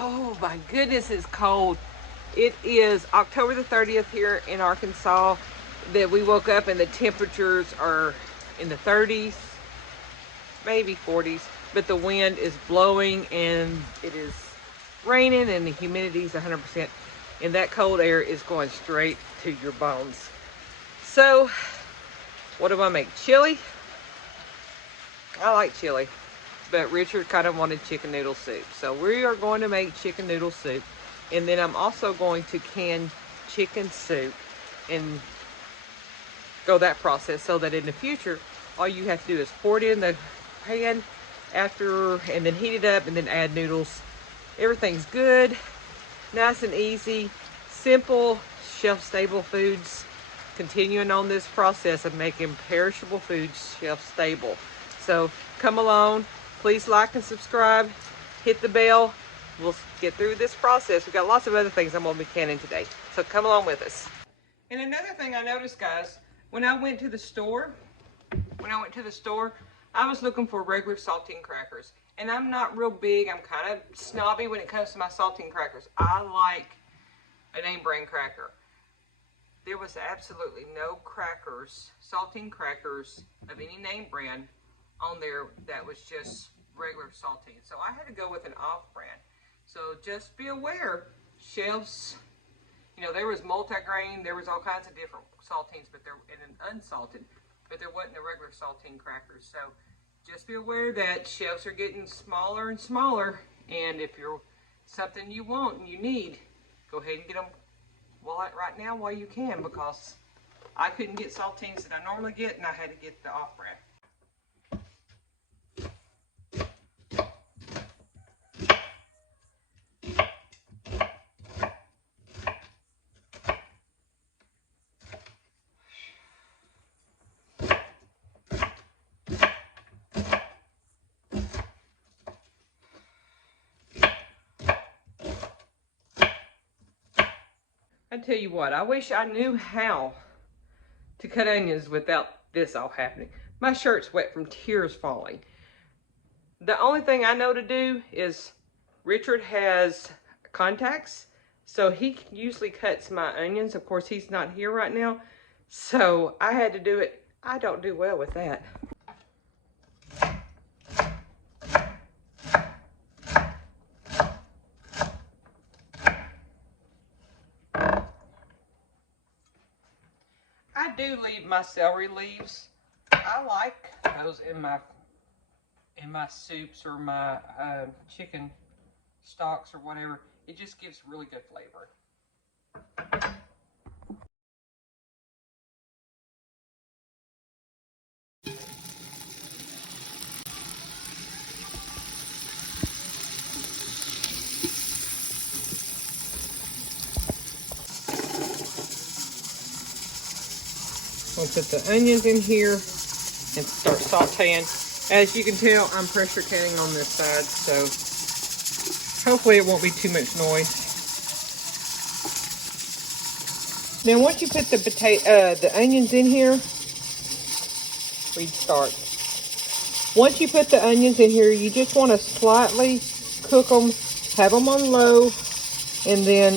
Oh my goodness, it's cold. It is October the 30th here in Arkansas that we woke up and the temperatures are in the 30s, maybe 40s, but the wind is blowing and it is raining and the humidity is 100%. And that cold air is going straight to your bones. So, what do I make? Chili? I like chili, but Richard kind of wanted chicken noodle soup. So we are going to make chicken noodle soup. And then I'm also going to can chicken soup and go that process so that in the future, all you have to do is pour it in the pan after and then heat it up and then add noodles. Everything's good, nice and easy, simple, shelf-stable foods. Continuing on this process of making perishable foods shelf-stable. So come along, please like and subscribe, hit the bell. We'll get through this process. We've got lots of other things I'm going to be canning today. So come along with us. And another thing I noticed, guys, when I went to the store, I was looking for regular saltine crackers. And I'm not real big. I'm kind of snobby when it comes to my saltine crackers. I like a name brand cracker. There was absolutely no crackers, saltine crackers of any name brand on there that was just regular saltine. So I had to go with an off brand. So just be aware, shelves, you know, there was multigrain, there was all kinds of different saltines, but they're in an unsalted, but there wasn't a regular saltine crackers. So just be aware that shelves are getting smaller and smaller, and if you're something you want and you need, go ahead and get them right now while you can, because I couldn't get saltines that I normally get, and I had to get the off brand. I tell you what, I wish I knew how to cut onions without this all happening. My shirt's wet from tears falling. The only thing I know to do is Richard has contacts, so he usually cuts my onions. Of course, he's not here right now, so I had to do it. I don't do well with that. I do leave my celery leaves. I like those in my soups or my chicken stocks or whatever. It just gives really good flavor. We'll put the onions in here and start sauteing. As you can tell, I'm pressure canning on this side, so hopefully it won't be too much noise. Now once you put the onions in here, restart. Once you put the onions in here, you just want to slightly cook them, have them on low, and then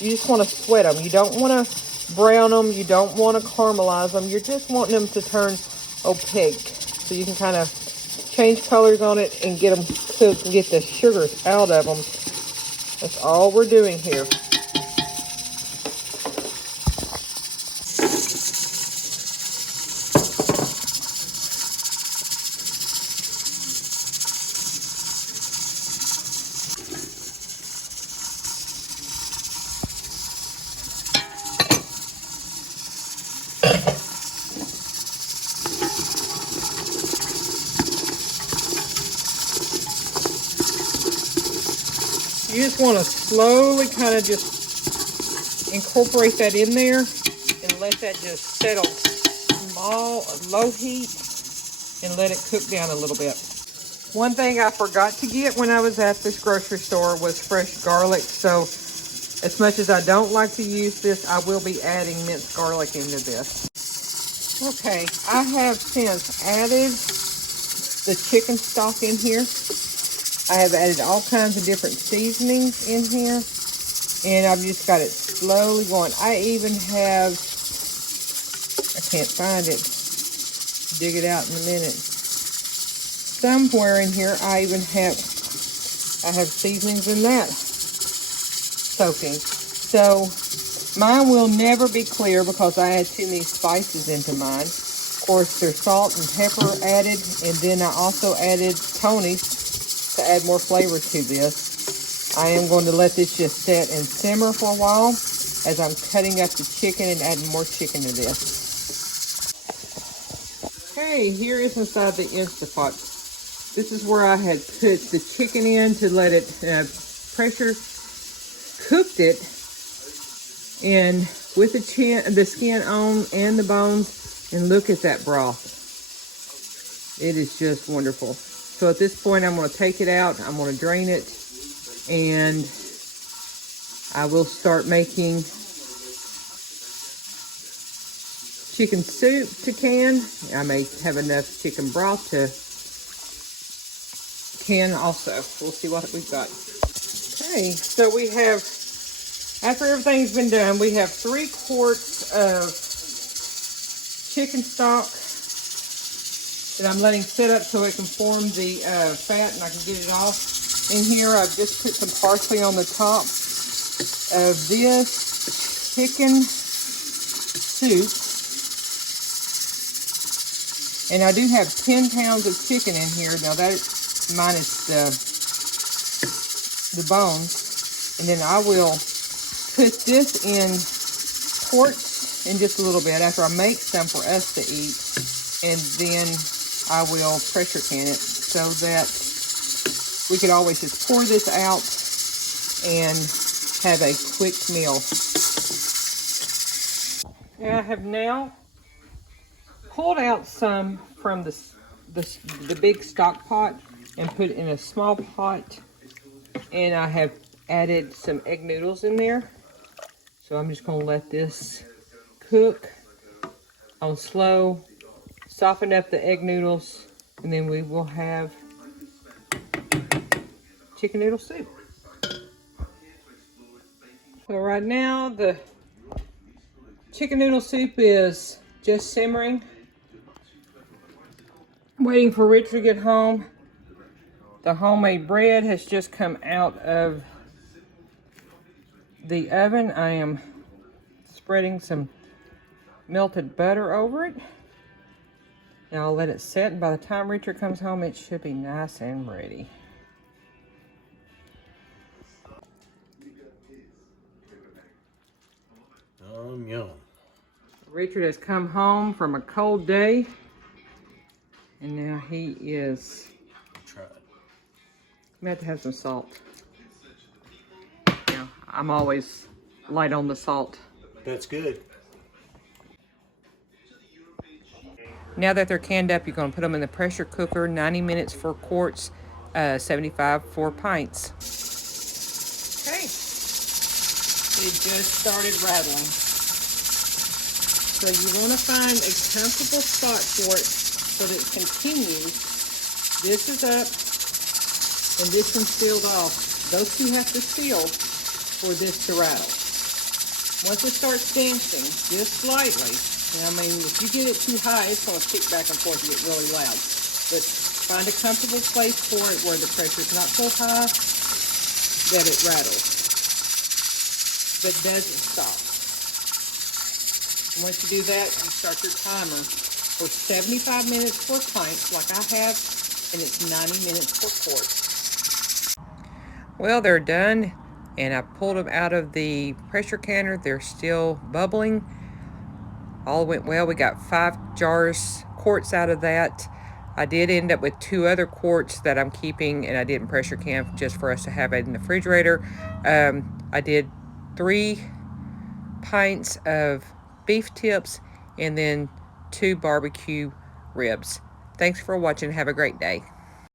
you just want to sweat them. You don't want to brown them, you don't want to caramelize them, you're just wanting them to turn opaque, so you can kind of change colors on it and get them cooked and get the sugars out of them. That's all we're doing here. You just want to slowly kind of just incorporate that in there and let that just set on low heat and let it cook down a little bit. One thing I forgot to get when I was at this grocery store was fresh garlic. So as much as I don't like to use this, I will be adding minced garlic into this. Okay, I have since added the chicken stock in here. I have added all kinds of different seasonings in here, and I've just got it slowly going. I even have, I can't find it, dig it out in a minute. Somewhere in here I even have, I have seasonings in that soaking. So mine will never be clear because I add too many spices into mine. Of course, there's salt and pepper added, and then I also added Tony's to add more flavor to this. I am going to let this just sit and simmer for a while as I'm cutting up the chicken and adding more chicken to this. Okay, here is inside the Instapot. This is where I had put the chicken in to let it pressure cooked it, and with the skin on and the bones, and look at that broth. It is just wonderful. So at this point, I'm going to take it out. I'm going to drain it, and I will start making chicken soup to can. I may have enough chicken broth to can also. We'll see what we've got. Okay, so we have, after everything's been done, we have 3 quarts of chicken stock that I'm letting sit up so it can form the fat and I can get it off. In here, I've just put some parsley on the top of this chicken soup. And I do have 10 pounds of chicken in here. Now that minus the bones. And then I will put this in quarts in just a little bit after I make some for us to eat. And then I will pressure can it so that we could always just pour this out and have a quick meal. I have now pulled out some from the big stock pot and put it in a small pot, and I have added some egg noodles in there. So I'm just going to let this cook on slow, soften up the egg noodles, and then we will have chicken noodle soup. So right now the chicken noodle soup is just simmering, waiting for Richard to get home. The homemade bread has just come out of the oven. I am spreading some melted butter over it. Now I'll let it set, and by the time Richard comes home, it should be nice and ready. Yum. Richard has come home from a cold day, and now he is... Try it. I'm gonna have to have some salt. Yeah, I'm always light on the salt. That's good. Now that they're canned up, you're gonna put them in the pressure cooker, 90 minutes for quarts, 75 for pints. Okay, it just started rattling. So you wanna find a comfortable spot for it so that it continues. This is up, and this one's sealed off. Those two have to seal for this to rattle. Once it starts dancing, just slightly, I mean, if you get it too high, it's going to kick back and forth and get really loud. But find a comfortable place for it where the pressure's not so high that it rattles, but doesn't stop. And once you do that, you start your timer for 75 minutes for pints, like I have, and it's 90 minutes for quarts. Well, they're done, and I pulled them out of the pressure canner. They're still bubbling. All went well. We got 5 quarts out of that. I did end up with 2 other quarts that I'm keeping, and I didn't pressure can just for us to have it in the refrigerator. I did 3 pints of beef tips and then 2 barbecue ribs. Thanks for watching. Have a great day.